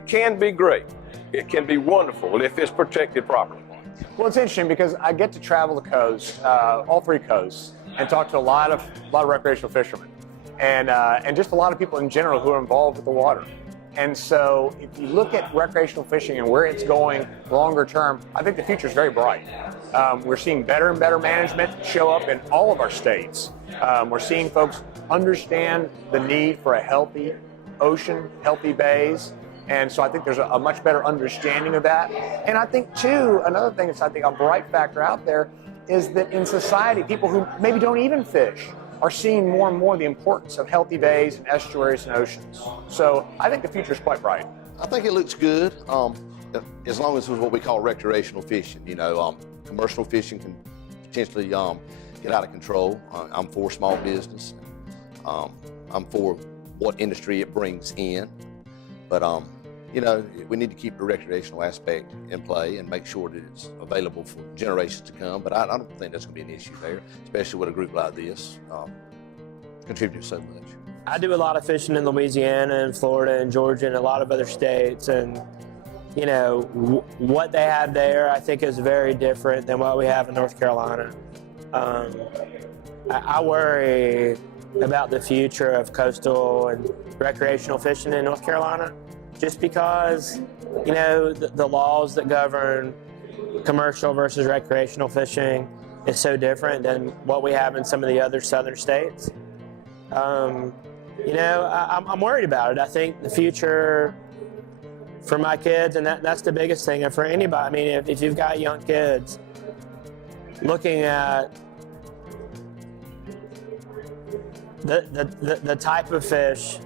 It can be great. It can be wonderful if it's protected properly. Well, it's interesting because I get to travel the coast, all three coasts, and talk to a lot of recreational fishermen, and just a lot of people in general who are involved with the water. And so, if you look at recreational fishing and where it's going longer term, I think the future is very bright. We're seeing better and better management show up in all of our states. We're seeing folks understand the need for a healthy ocean, healthy bays. And so I think there's a much better understanding of that. And I think, too, another thing that's, I think, a bright factor out there is that in society, people who maybe don't even fish are seeing more and more the importance of healthy bays and estuaries and oceans. So I think the future is quite bright. I think it looks good, as long as it's what we call recreational fishing. You know, commercial fishing can potentially get out of control. I'm for small business. I'm for what industry it brings in. But you know, we need to keep the recreational aspect in play and make sure that it's available for generations to come. But I don't think that's going to be an issue there, especially with a group like this. Contributes so much. I do a lot of fishing in Louisiana and Florida and Georgia and a lot of other states, and you know, what they have there I think is very different than what we have in North Carolina. I worry about the future of coastal and recreational fishing in North Carolina, just because, you know, the laws that govern commercial versus recreational fishing is so different than what we have in some of the other southern states. You know, I'm worried about it. I think the future for my kids, and that's the biggest thing, and for anybody, I mean, if you've got young kids, looking at the type of fish,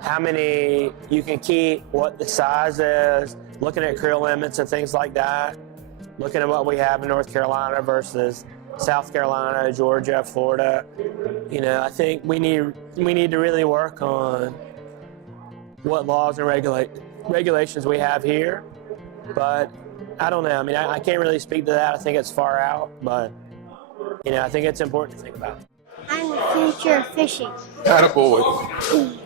how many you can keep, what the size is, looking at creel limits and things like that, looking at what we have in North Carolina versus South Carolina, Georgia, Florida. You know, I think we need to really work on what laws and regulations we have here. But I don't know. I mean, I can't really speak to that. I think it's far out, but you know, I think it's important to think about. I'm the future of fishing. Attaboy.